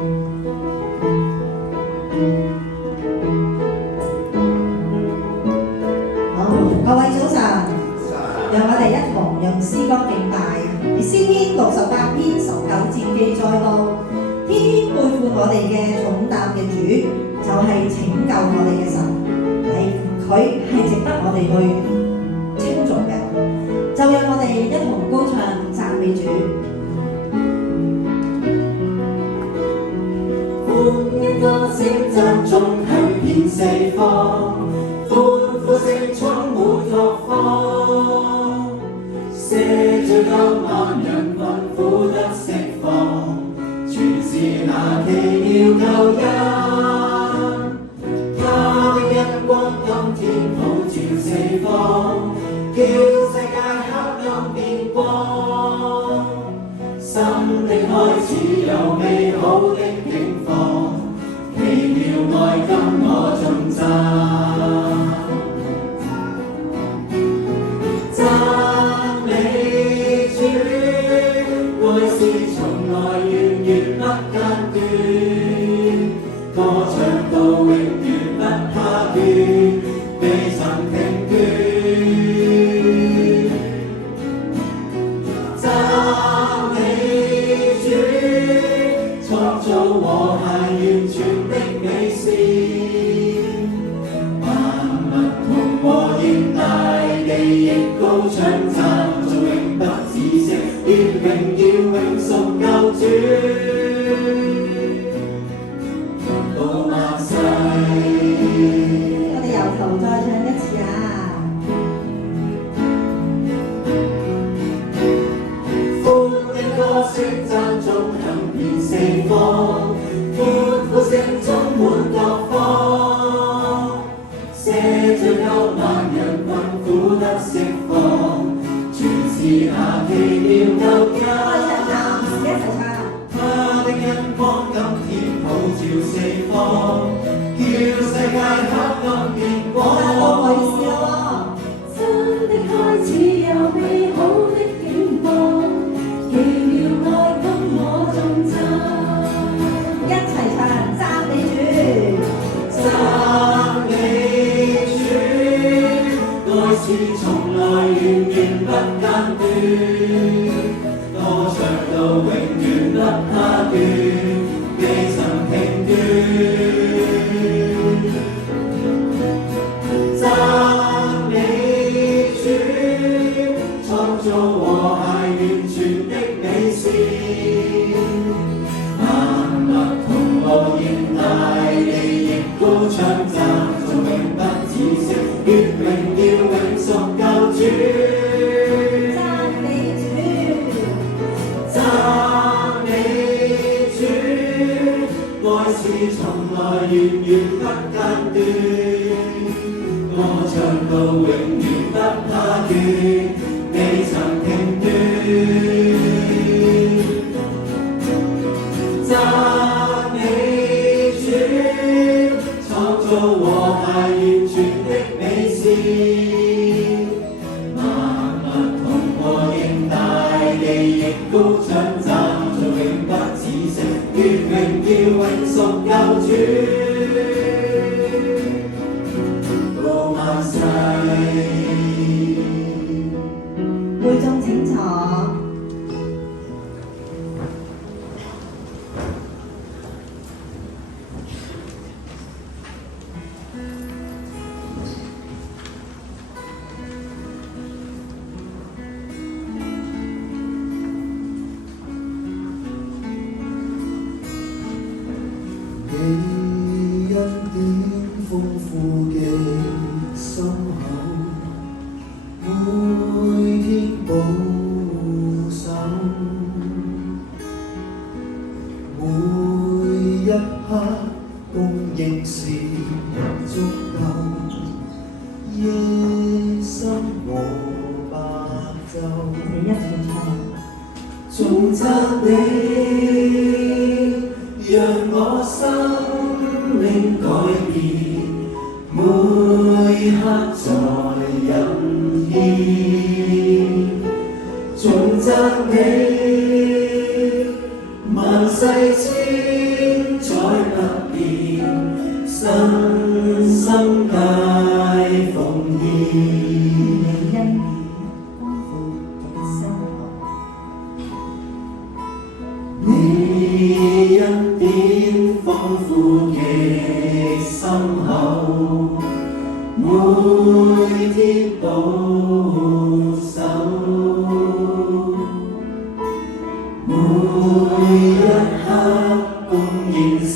好，各位早晨，讓我哋一同用詩歌敬拜。詩篇68篇19節記載到，天背負我哋嘅重擔嘅主，就係拯救我哋嘅神，佢係值得我哋去稱頌嘅。就讓我哋一同高唱讚美主。歡欣歌聲讚頌響遍四方，歡呼聲充滿各方，赦罪救萬人困苦得釋放，全是那奇妙救恩。他的恩光今天普照四方，叫世界黑暗變光。新的開始有美好的景況，奇妙愛今我頌讚。讚美主，愛是從來源源不間斷，歌唱到永遠不怕倦，未曾停斷。讚美主，創造和諧完全的美善，萬物同和應大地亦高唱讚頌永不止息，願榮耀永屬救主，到萬世。我哋由頭再唱一次啊！歡欣歌聲讚頌響遍四方，歡呼聲充滿各方，赦罪救萬人困苦得釋放，全是那奇妙救恩。一齊唱。他的恩光今天普照四方，叫世界黑暗變光。新的開始有美好的景況，奇妙愛今我頌讚。一齊唱讚美主。讚美主，愛是從來源源不間斷，歌唱到永遠不怕倦，未曾停斷。讚美主，創造和諧完全的美善，萬物同樂應大地亦高唱讚頌永不止息，願榮耀永屬救主。讚美主。讚美主，愛是從來源源不間斷，歌唱到永遠不怕倦，未曾停斷。讚美主，創造和諧完全的美善，萬物同和應大地亦高唱讚頌永不止息，願榮耀永屬救主，到萬世。會眾請坐。你恩典豐富嘅心口，每天保守，每一刻供應是足夠，夜深和白晝，你一齊唱。頌讚你，讓我生命改變，每刻在人獻。頌讚你，萬世千你恩典豐富極深厚，每天保守，每一刻供應是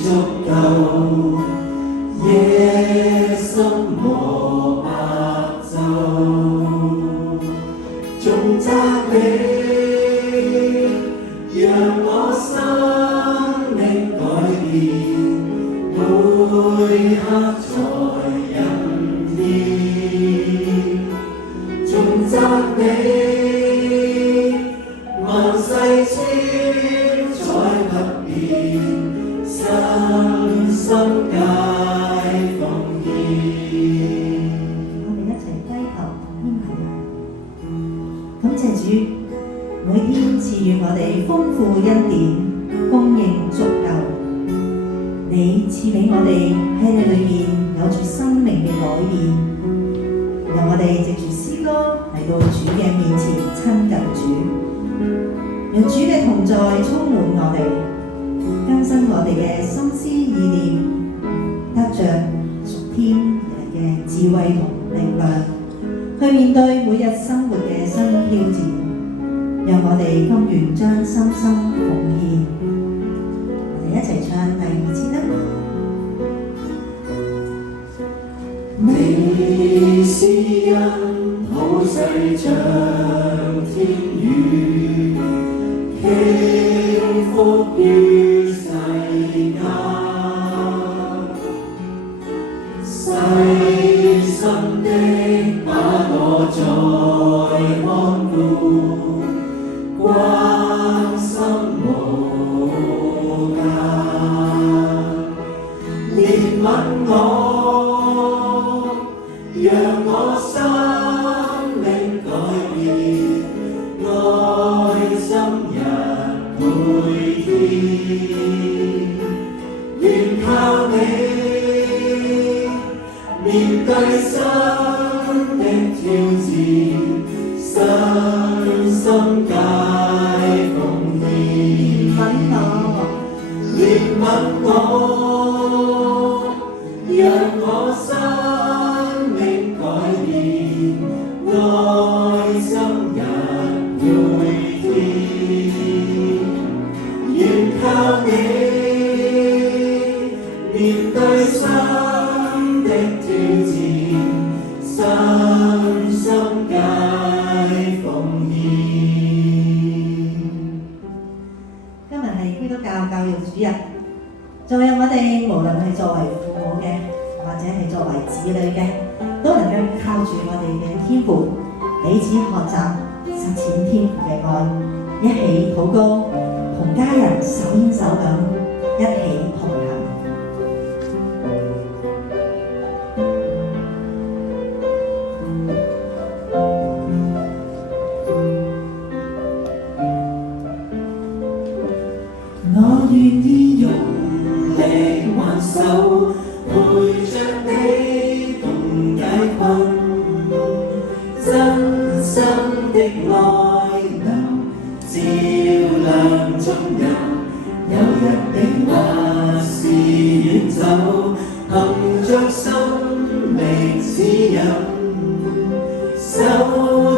足夠，夜深和白晝，重責你。讓我生命改變，每刻才恩典，重責你，萬世千載不變，身心皆奉獻。我哋一齊低頭獻下，感謝主。每天賜予我哋豐富恩典，供應足夠。你賜俾我哋喺你裏面有住生命嘅改變，讓我哋藉住詩歌嚟到主嘅面前親近主，讓主嘅同在充滿我哋，更新我哋嘅心思意念，得着屬天而嚟嘅智慧同力量，去面對每日生活嘅新挑戰。讓我哋甘願將心心奉獻，我哋一齊唱第二節啦。你施恩普世像天雨，傾覆於世間，細心的把我再看顧。關心無間，憐憫我，讓我生命改變，愛心日倍添。願靠你面對新的挑戰，身心皆憐憫我，讓我生命改變，愛心日倍添。願靠你面對新的挑戰，身心皆奉獻。今日係基督教教育主日，仲有我哋無論係作為父母嘅，或者係作為子女嘅，都能夠靠住我哋嘅天父，彼此學習實踐天父嘅愛，一起禱告，同家人手牽手咁一起同行。我願意用力挽手，陪着你共解困，真心的愛能照亮眾人。有日你或是遠走，憑着生命指引，手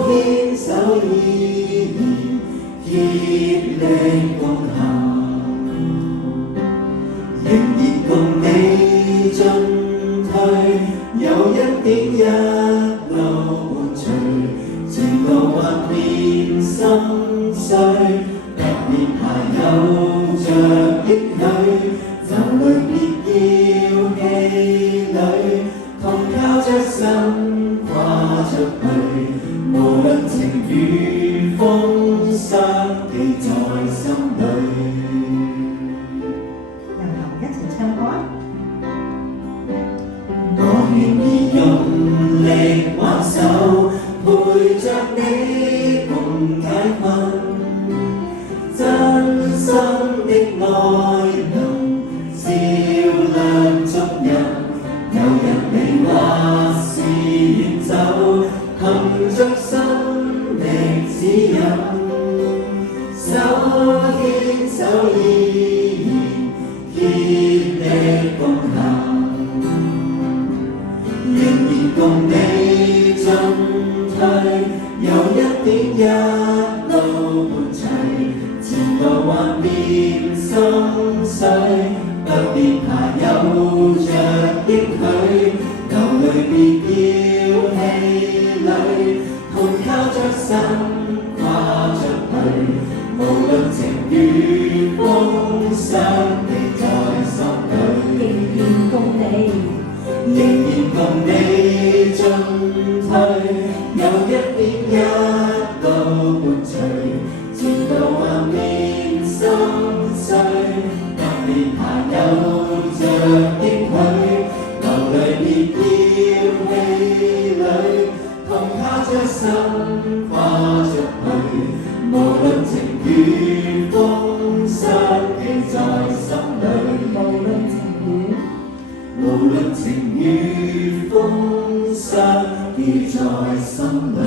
牽手依然協力共行。仍然共你進退，有恩典一路伴隨，前路或變心碎，不變下有着應許，就淚別要氣餒，同靠着心跨出去，無論情與風霜記在心裏。我願意用力挽手，陪着你共解困，真心的愛能照亮眾人。有日你或是遠走，憑着生命指引，手點一路伴隨，前路幻變心碎，不變排有着應許，流淚別要氣餒，同靠着神跨着去，無論情與風霜記在心裏，仍然共你進退，有一點一路伴隨，前路幻變心碎，不變排有着應許，流淚別要氣餒，同靠着心跨着去，無論情與風霜記在心裏，無論情與風霜記在心裏。